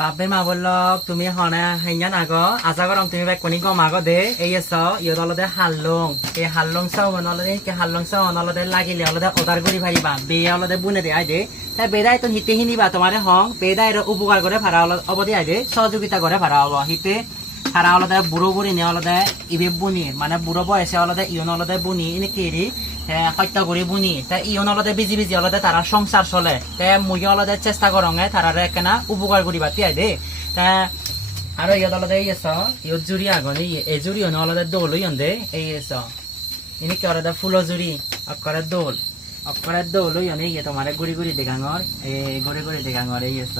বাপে মা বলল তুমি হনে হাইয়ান আগো আশা করম তুমি বেকনি গম আগো দে এই এস ইয়দ অলদে হাল্লং এই হাল্লং চাও অলদে কে হাল্লং চাও অলদে লাগিলে অলদে অদার করি ভারিবা বে অলদে বুনে দে আই দে তাই বেদাই তো হিতে হিনিবা তোমারে হং বেদাই উপকার করে ভাড়া অবধি আই দে সহযোগিতা করে ভাড়া হব হিতে হারা অলদে বুড়ো বুড়ি নে অলদে ইবে বুনি মানে বুড়ো বয়সে অলদে ইয়ন অলদে বুনি এনে কেরি হত্যা করে বুনি তাই ইয়ন অলদে বিজি বিজি অলদে তারা সংসার চলে তাই মুই অলদে চেষ্টা করঙে তারারে কেনা উপকার করিবা তিয়াই দে তা আৰু ইয়াত অলদে এই আছ ইয়ত জুৰি আগনি এই জুৰি হন অলদে দোল হইন দে এই আছ ইনি কি অলদে ফুল জুৰি অকরে দোল হইন এই তোমারে গুড়ি গুড়ি দেখাঙর এই গুড়ি গুড়ি দেখাঙর এই আছ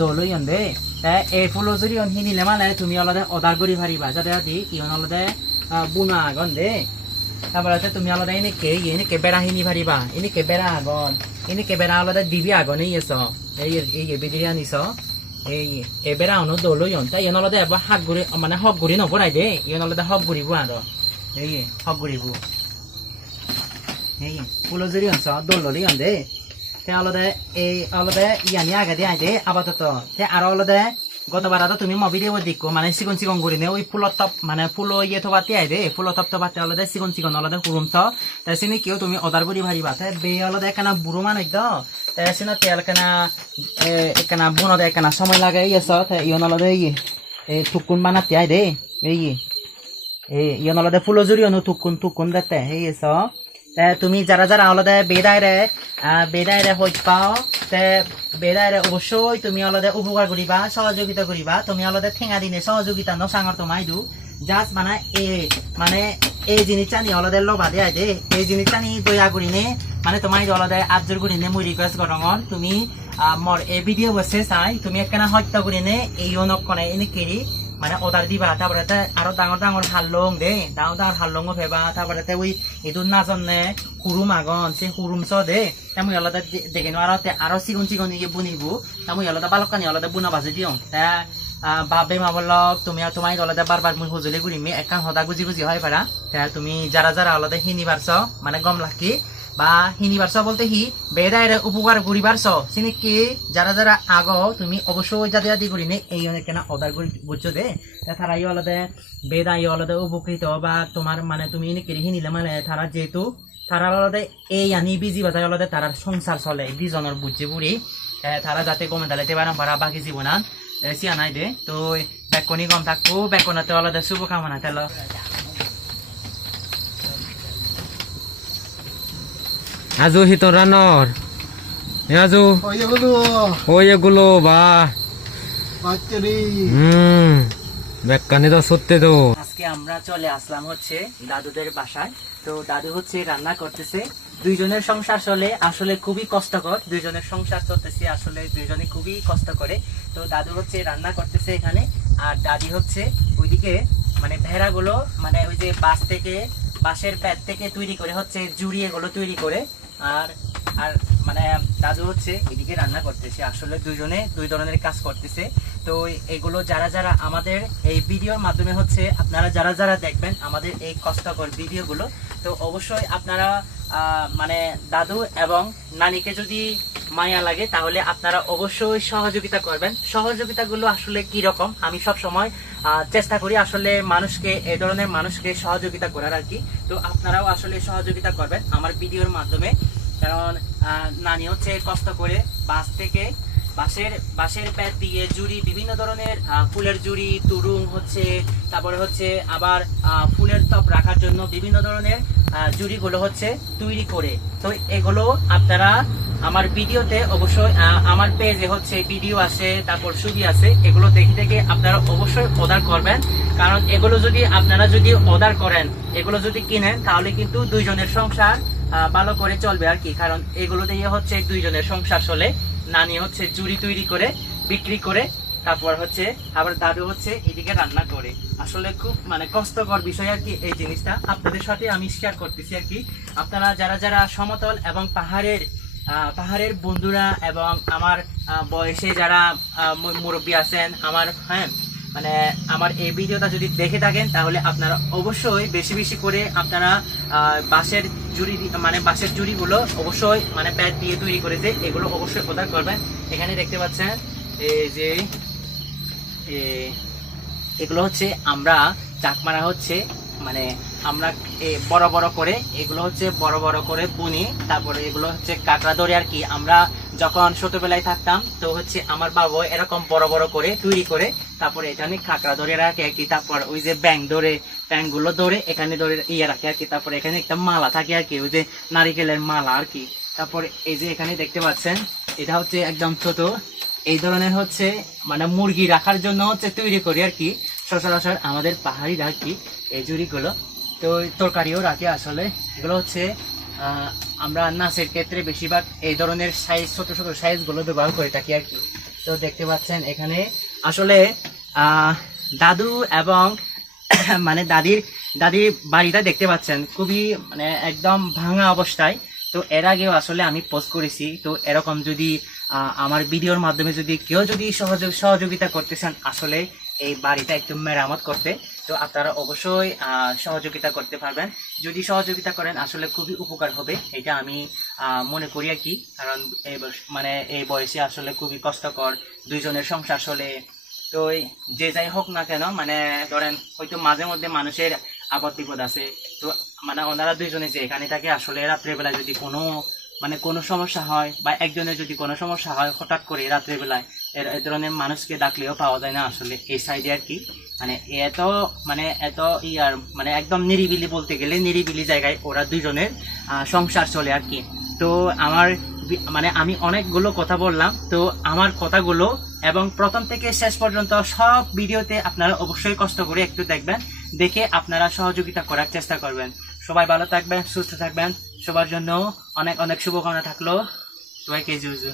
দোল হইন দে তাই এই ফুল জুৰি হন হিনিলে মানে তুমি অলদে অদার করি পারিবা যাতে দি ইয়ন অলদে বুনা আগন দে তারপরে তুমি আলাদা এনেকে বেড়া হিনি পারিবা এনেকে বেড়া আগন এনেকে বেড়া আলাদা দিবি আগন এই এস এই বেদিয়ে আনিস এই বেড়া অন্য দৌলই তাই ইয়ন আলাদা এবার হাক ঘুরি মানে হক ঘুরি নপরাই দে ইয়ন আলাদা হক ঘুরিব আর এই হক ঘুরিব এই ফুলো জুড়ি আনছ দৌললি আন দে আলাদা এই আলাদা ইয়ানি আগে দিয়ে আই দে আপাতত আর আলাদা গতবার তুমি মবিদে দেখো মানে চিকন চিকন করে নে ওই ফুলৰ টপ মানে ফুল ইয়ে থবাতে আই দে ফুলৰ টপ থবাতে অলদে চিকন চিকন অলদে হুৰুম চ তাই চিনি কেউ তুমি অর্ডার করি ভারিবা তাই বে অলদে একখানা বুড়ো মানুষ দ তাই চিনা তেল একখানা বুনো দে একখানা সময় লাগে ইয়েছ তাই ইয়ন অলদে এই থুকুন বানাতে আই দে এই ইয়ন অলদে ফুলো জুড়ি অনু থুকুন দেতে ইয়েছ তুমি যারা যারা অলদে বেদায়রে হইত পাও বেদায়রে অবশ্যই তুমি অলদে উপকার করিবা সহযোগিতা করিবা তুমি অলদে ঠেঙা দিনে সহযোগিতা নসাঙর তোমাই দু জাস্ট মানে এই জিনিস চানি অলদে লবা দেয় দে এই জিনিস চানি দয়া করিনে মানে তোমাই অলদে আজর করিনে মুই রিকোয়েস্ট করঙর তুমি মোর এই ভিডিও বসে চাই তুমি একখানা হত্যা করিনে এই অনক কনে এনে কেরি মানে অর্ডার দিবা তারপরে আরো ডাঙর ডাঙর হাল্লং দে ডাঙর ডাঙর হাল্লং ফেবা তারপরে ওই এইটো নাজনে হুৰুম আগন সে হুৰুম চ দে মই অলদে দেখে নো আরো চিকন চিকন বুনিব মই অলদে বালকানি অলদে বুনা বাজি দিও তা বাপে মা বলক তুমি তোমার অলদে বারবার মুই সজুলি করিমি একান সদা গুজি গুজি হয় পারা তুমি যারা যারা অলদে হিনিবার চ মানে গম লাকি বা হিনিবার চ বলতে বেদায়রে উপকার করিবার চ চিনি কি যারা যারা আগ তুমি অবশ্যই যাতে যাতে করি নে এই কেনা অর্ডার করি বুঝছো দে তারা অলদে বেদায় অলদে উপকৃত বা তোমার মানে তুমি এনে কেড়ে হিনিলে মানে তারা যেহেতু তারা অলদে এই আনি বিজি বাজায় অলদে তার সংসার চলে দুজনের বুঝছে বুড়ি তারা যাতে কমে দালাইতে পারাম পারা বাকি জীবনান সিয়া নাই দে তো বেকনি গম থাকবো বেকনতে অলদে শুভকামনা তেল আজু হিত রানর আজু ওই এগুলো বা বেকানি তো সত্যি তো আজকে আমরা চলে আসলাম হচ্ছে দাদুদের বাসায় তো দাদু হচ্ছে রান্না করতেছে দুইজনের সংসার চলে আসলে খুবই কষ্টকর দুইজনের সংসার চলতেছে আসলে দুইজনে খুবই কষ্ট করে তো দাদু হচ্ছে রান্না করতেছে এখানে আর দাদি হচ্ছে ওইদিকে মানে ভেড়াগুলো মানে ওই যে বাঁশের প্যাড থেকে তৈরি করে হচ্ছে জুড়ি এগুলো তৈরি করে আর আর মানে দাদু হচ্ছে এদিকে রান্না করতেছে আসলে দুইজনে দুই ধরনের কাজ করতেছে তো এগুলো যারা যারা আমাদের এই ভিডিওর মাধ্যমে হচ্ছে আপনারা যারা যারা দেখবেন আমাদের এই কষ্টকর ভিডিওগুলো তো অবশ্যই আপনারা মানে দাদু এবং নানিকে যদি মায়া লাগে তাহলে আপনারা অবশ্যই সহযোগিতা করবেন সহযোগিতাগুলো আসলে কি রকম আমি সব সময় চেষ্টা করি আসলে মানুষকে এই ধরনের মানুষকে সহযোগিতা করার আর কি তো আপনারাও আসলে সহযোগিতা করবেন আমার ভিডিওর মাধ্যমে কারণ নানি হচ্ছে কষ্ট করে বাঁশের প্যাড দিয়ে জুড়ি বিভিন্ন ধরনের ফুলের জুড়ি তুরুং হচ্ছে তারপরে হচ্ছে আবার ফুলের টপ রাখার জন্য বিভিন্ন ধরনের জুড়িগুলো হচ্ছে তৈরি করে তো এগুলো আপনারা আমার ভিডিওতে অবশ্যই আমার পেজে হচ্ছে ভিডিও আছে তারপর ছবি আছে এগুলো দেখে দেখে আপনারা অবশ্যই অর্ডার করবেন কারণ এগুলো যদি আপনারা যদি অর্ডার করেন এগুলো যদি কিনেন তাহলে কিন্তু দুইজনের সংসার ভালো করে চলবে আর কি কারণ এগুলো দিয়ে হচ্ছে দুইজনের সংসার চলে নানি হচ্ছে জুড়ি তৈরি করে বিক্রি করে তারপর হচ্ছে আবার দাদু হচ্ছে এদিকে রান্না করে আসলে খুব মানে কষ্টকর বিষয় আর কি এই জিনিসটা আপনাদের সাথে আমি শেয়ার করতেছি আর কি আপনারা যারা যারা সমতল এবং পাহাড়ের বন্ধুরা এবং আমার বয়সে যারা মুরব্বী আছেন আমার মানে আমার এই ভিডিওটা যদি দেখে থাকেন তাহলে আপনারা অবশ্যই বেশি বেশি করে আপনারা বাঁশের জুড়িগুলো অবশ্যই মানে প্যাড দিয়ে তৈরি করেছে এগুলো অবশ্যই অর্ডার করবেন এখানে দেখতে পাচ্ছেন এই যে এগুলো হচ্ছে আমরা চাকমারা হচ্ছে মানে আমরা বড় বড় করে এগুলো হচ্ছে বড় বড় করে বুনি, তারপরে এগুলো হচ্ছে কাঁকড়া ধরে আর কি। আমরা যখন ছোটবেলায় থাকতাম তো হচ্ছে আমার বাবা এরকম বড় বড় করে তৈরি করে তারপরে এখানে কাঁকড়া ধরে রাখে আর কি। তারপর ওই যে ব্যাং ধরে ব্যাংগুলো ধরে এখানে ধরে ইয়ে রাখে আর কি। তারপরে এখানে একটা মালা থাকে আর কি, ওই যে নারিকেলের মালা আর কি। তারপরে এই যে এখানে দেখতে পাচ্ছেন এটা হচ্ছে একদম ছোট, এই ধরনের হচ্ছে মানে মুরগি রাখার জন্য হচ্ছে তৈরি করি আর কি। সচরাচর আমাদের পাহাড়ি আর কি এই জুড়িগুলো তো তরকারিও রাখে আসলে। এগুলো হচ্ছে আমরা নাচের ক্ষেত্রে বেশিরভাগ এই ধরনের সাইজ ছোট ছোট সাইজগুলো ব্যবহার করে থাকি আর কি। তো দেখতে পাচ্ছেন এখানে আসলে দাদু এবং মানে দাদির বাড়িটা দেখতে পাচ্ছেন খুবই মানে একদম ভাঙা অবস্থায়। তো এর আগেও আসলে আমি পোস্ট করেছি, তো এরকম যদি আমার ভিডিওর মাধ্যমে যদি কেউ যদি সহযোগিতা করতে চান আসলে এই বাড়িটা একটু মেরামত করতে, তো আপনারা অবশ্যই সহযোগিতা করতে পারবেন। যদি সহযোগিতা করেন আসলে খুবই উপকার হবে, এটা আমি মনে করি আর কি। কারণ মানে এই বয়সে আসলে খুবই কষ্টকর, দুইজনের সংসার চলে। তো যে যাই হোক না কেন মানে ধরেন হয়তো মাঝে মধ্যে মানুষের আপদ বিপদ আছে, তো মানে ওনারা দুইজনে যে এখানে থাকে আসলে রাত্রেবেলায় যদি কোনো সমস্যা হয় বা একজনের যদি কোনো সমস্যা হয় হঠাৎ করে রাত্রেবেলায় এ ধরনের মানুষকে ডাকলেও পাওয়া যায় না আসলে এই সাইডে আর কি। মানে এত ইয়ার মানে একদম নিরিবিলি, বলতে গেলে নিরিবিলি জায়গায় ওরা দুইজনের সংসার চলে আর কি। তো আমার মানে আমি অনেকগুলো কথা বললাম, তো আমার কথাগুলো এবং প্রথম থেকে শেষ পর্যন্ত সব ভিডিওতে আপনারা অবশ্যই কষ্ট করে একটু দেখবেন, দেখে আপনারা সহযোগিতা করার চেষ্টা করবেন। সবাই ভালো থাকবেন, সুস্থ থাকবেন, সবার জন্য অনেক অনেক শুভকামনা থাকলো। সবাইকে জুজু।